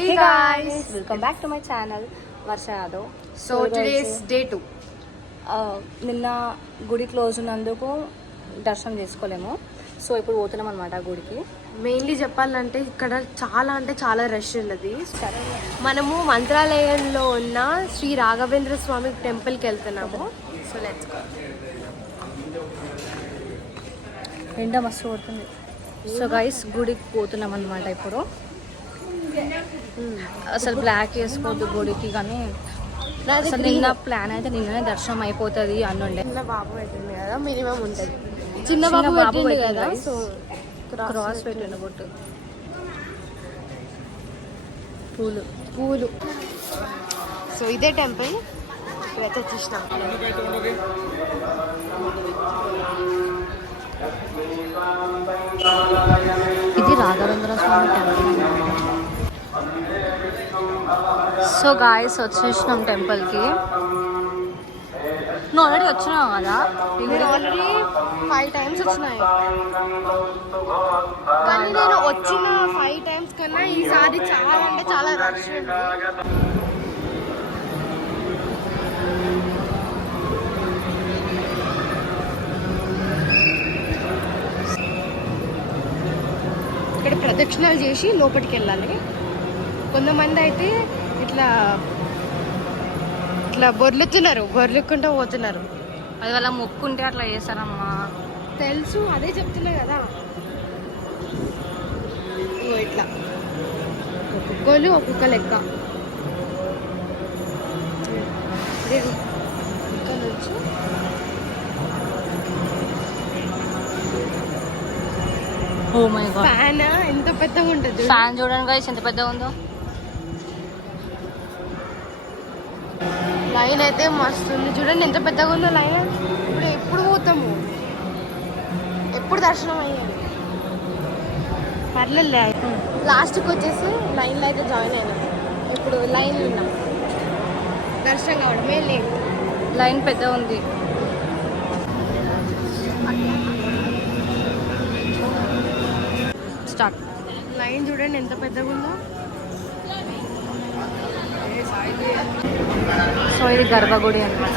Hey guys, welcome back to my channel Varsha Yadav. So today's day 2. నిన్న గుడి close ఉన్నందుకు దర్శనం చేసుకోలేము. సో ఇప్పుడు పోతున్నాం అనమాట గుడికి. మెయిన్లీ చెప్పాలంటే ఇక్కడ చాలా రష్ ఉన్నది. మనము మంత్రాలయంలో ఉన్న శ్రీ రాఘవేంద్ర స్వామి టెంపుల్కి వెళ్తున్నాము. So let's go. ఎండ మస్తు కొడుతుంది. సో గైస్ గుడికి పోతున్నాం అనమాట ఇప్పుడు. అసలు బ్లాక్ వేసుకోవద్దు గుడికి, కానీ అసలు నిన్న ప్లాన్ అయితే నిన్ననే దర్శనం అయిపోతుంది అన్నుండే. చిన్న బాబు పెట్టింది కదా, మినిమం ఉంటుంది. చిన్న బాబు పెట్టింది కదా, సో క్రాస్ పెట్టిండు బొట్టు, పూలు పూలు. సో ఇదే టెంపుల్ ఇప్పుడైతే వచ్చేసినాం. ఇది Raghavendra Swami temple. So guys వచ్చేసినాం టెంపుల్కి. నువ్వు ఆల్రెడీ వచ్చినావు కదా? నేను ఆల్రెడీ 5 times వచ్చినాయి, కానీ నేను వచ్చిన 5 times కన్నా ఈసారి చాలా రష్ ఉంది. ఇక్కడ ప్రదక్షిణాలు చేసి లోపలికి వెళ్ళాలి. కొంతమంది అయితే ఇట్లా బొర్లుకుంటూ పోతున్నారు. అది వాళ్ళ మొక్కుంటే అట్లా చేస్తారమ్మా. తెలుసు, అదే చెప్తున్నా కదా. ఇట్లా ఒక్కొక్క లెక్క. ఇక్కడ నుంచి ఓ మై గాడ్, ఫ్యాన్ ఎంత పెద్దగా ఉంటుంది. ఫ్యాన్ చూడండి గైస్ ఎంత పెద్దగా ఉందో. లైన్ అయితే మస్తు ఉంది, చూడండి ఎంత పెద్దగా ఉందో లైన్. ఎప్పుడు పోతాము, ఎప్పుడు దర్శనం అయ్యాలి. పర్లేదు, లాస్ట్కి వచ్చేసి లైన్లో అయితే జాయిన్ అయినాం. ఇప్పుడు లైన్లో ఉన్నాం, దర్శనం కావడమే లేదు. లైన్ పెద్ద ఉంది. స్టార్ట్. లైన్ చూడండి ఎంత పెద్దగా ఉందో. సో ఇది గర్భగుడి అనమాట.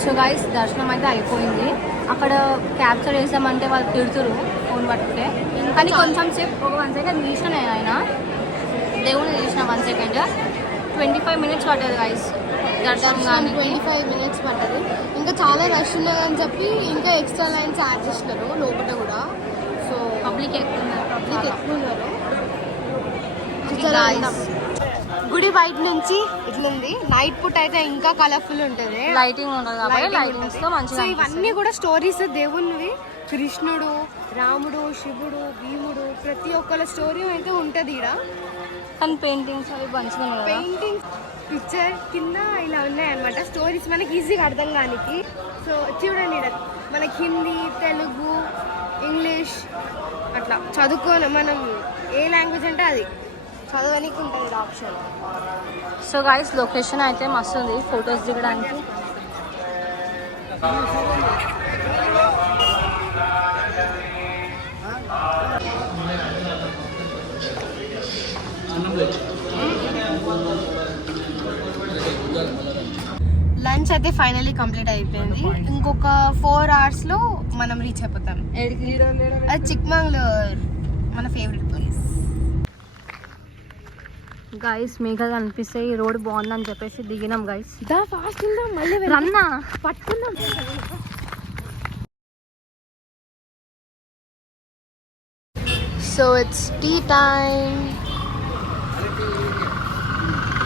సో గైస్ దర్శనం అయితే అయిపోయింది. అక్కడ క్యాప్చర్ చేసామంటే వాళ్ళు తిడుతురు ఫోన్ పట్టుకుంటే, కానీ కొంచెం సేపు ఒక 1 second తీసిన నేను ఆయన దేవుని తీసిన 1 second. 25 minutes పట్టదు గైస్ దర్శనం. కానీ 25 minutes పడ్డది. ఇంకా చాలా రష్ ఉన్నదని చెప్పి ఇంకా ఎక్స్ట్రా లైన్స్ యాడ్ చేసినారు లోపల కూడా. సో పబ్లిక్ ఎక్కువ ఉన్నారు. గుడి బయట నుంచి ఇట్లుంది. నైట్ పూట అయితే ఇంకా కలర్ఫుల్ ఉంటుంది, లైటింగ్ ఉంటుంది కాబట్టి లైటింగ్స్ తో మంచిగా. ఇవన్నీ కూడా స్టోరీస్ దేవునివి. కృష్ణుడు, రాముడు, శివుడు, భీముడు, ప్రతి ఒక్కళ్ళ స్టోరీ అయితే ఉంటుంది ఈడ. కానీ పెయింటింగ్స్ అవి మంచిగా పెయింటింగ్స్ పిక్చర్ కింద ఇలా ఉన్నాయన్నమాట. స్టోరీస్ మనకి ఈజీగా అర్థం కానికి. సో చూడండి, ఈడ మనకి హిందీ, తెలుగు, ఇంగ్లీష్ అట్లా చదువుకోని మనం ఏ లాంగ్వేజ్ అంటే అది చదవడానికి ఉంటుంది ఆప్షన్. సో గైస్ లొకేషన్ అయితే మస్తు ఉంది ఫొటోస్ దిగడానికి. లంచ్ అయితే ఫైనల్లీ కంప్లీట్ అయిపోయింది. ఇంకొక 4 hours లో మనం రీచ్ అయిపోతాం. అది చిక్మంగళూరు, మన ఫేవరెట్ ప్లేస్. గైస్ మీకు కనిపిస్తే ఈ రోడ్ బాగుందని చెప్పేసి దిగినాం గైస్. ఫాస్ట్ ఉందాం, మళ్ళీ రన్నా పట్టుకుందాం. So it's tea time.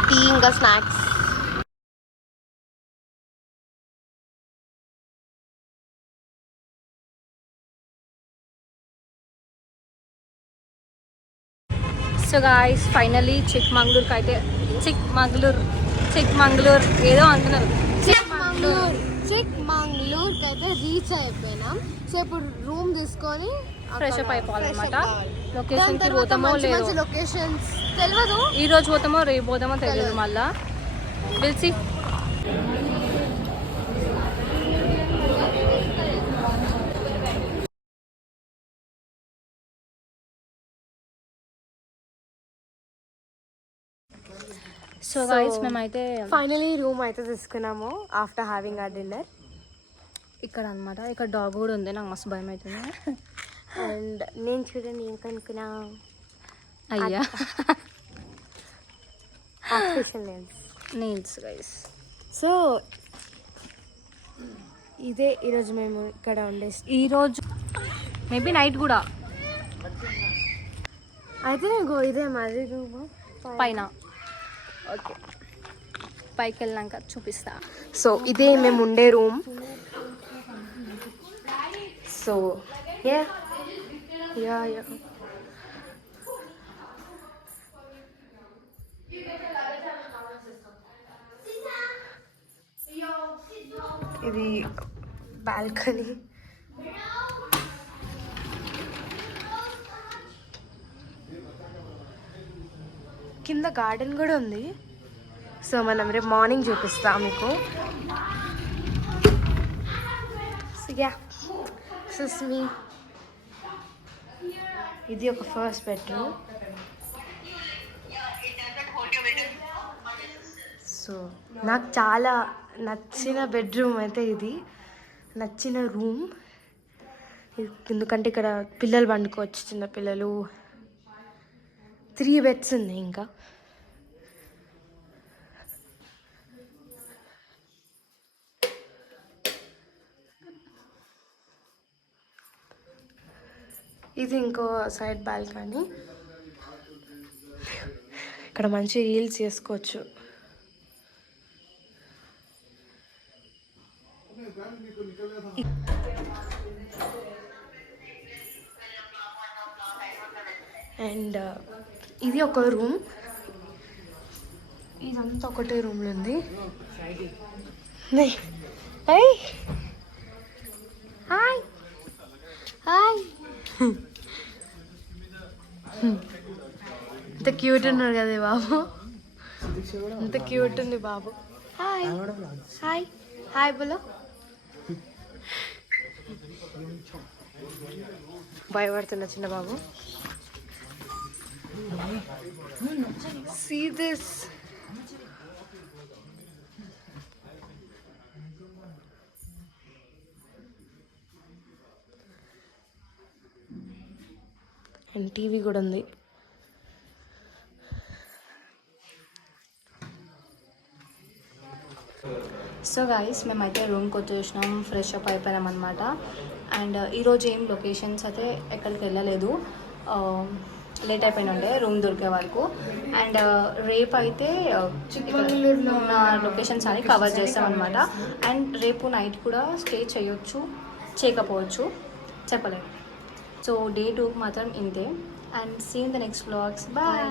Tea ఇంకా స్నాక్స్. సో గాయ్స్ ఫైనలీ చిక్మంగళూరుకి అయితే చిక్మంగళూరు ఏదో అంటున్నారు. చిక్మంగళూరుకి అయితే రీచ్ అయిపోయినాం. సో ఇప్పుడు రూమ్ తీసుకొని ఫ్రెష్ అప్ అయిపోవాలన్నమాట. లొకేషన్కి పోతామో లేదో, లొకేషన్స్ తెలియదు. ఈ రోజు పోతామో రేపు పోతామో తెలియదు. మళ్ళా పిలిచి సో గైస్ మేమైతే ఫైనలీ రూమ్ అయితే తీసుకున్నాము ఆఫ్టర్ హ్యావింగ్ అవర్ డిన్నర్. ఇక్కడ అనమాట. ఇక్కడ డాగ్ కూడా ఉంది. నాకు మస్తు భయం అవుతుంది. అండ్ నేను చూడండి ఏమనుకున్నా, అయ్యా ఆర్టిఫిషియల్ నీల్స్ గైస్. సో ఇదే ఈరోజు మేము ఇక్కడ ఉండే. ఈరోజు మేబీ నైట్ కూడా అయితే నేను ఇదే మాది రూమ్ పైన. ఓకే, పైకి వెళ్ళాక చూపిస్తా. సో ఇదే మేము ఉండే రూమ్. సో యా ఇది బాల్కనీ. కింద గార్డెన్ కూడా ఉంది. సో మనం రేపు మార్నింగ్ చూపిస్తాం మీకు. సుస్మి, ఇది ఒక ఫస్ట్ బెడ్రూమ్. సో నాకు చాలా నచ్చిన బెడ్రూమ్ అయితే ఇది, నచ్చిన రూమ్. ఎందుకంటే ఇక్కడ పిల్లలు పండుకోవచ్చు, చిన్న పిల్లలు. 3 బెడ్స్ ఉన్నాయి. ఇంకా ఇది ఇంకో సైడ్ బాల్కనీ. ఇక్కడ మంచి రీల్స్ చేసుకోవచ్చు. అండ్ ఇది ఒక రూమ్. ఇదంతా ఒకటే రూమ్లో ఉంది. Hi hi hi. ఎంత క్యూట్ ఉన్నాడు కదా బాబు, ఎంత క్యూట్ ఉంది బాబు. హాయ్ హాయ్ హాయ్ బోలో. భయపడుతున్నా చిన్న బాబు. See this. అండ్ టీవీ కూడా ఉంది. సో గైస్ మేమైతే రూమ్కి వచ్చేసినాం, ఫ్రెష్ అప్ అయిపోయినాం అనమాట. అండ్ ఈరోజు ఏం లొకేషన్స్ అయితే ఎక్కడికి వెళ్ళలేదు, లేట్ అయిపోయిన ఉండే రూమ్ దొరికే వరకు. అండ్ రేపు అయితే చిక్మంగళూరులో ఉన్న లొకేషన్స్ అని కవర్ చేస్తాం అనమాట. అండ్ రేపు నైట్ కూడా స్టే చేయొచ్చు, చేయకపోవచ్చు, చెప్పలేదు. సో డే 2 మాత్రం ఇంతే. And see in the next vlogs. Bye.